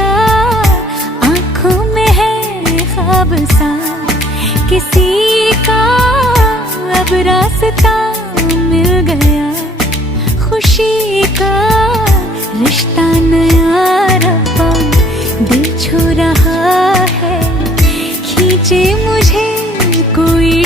का आंखों में है ख्वाब सा किसी का, अब रास्ता मिल गया खुशी का। रिश्ता नया रब्बा दिल छू रहा है, खींचे मुझे कोई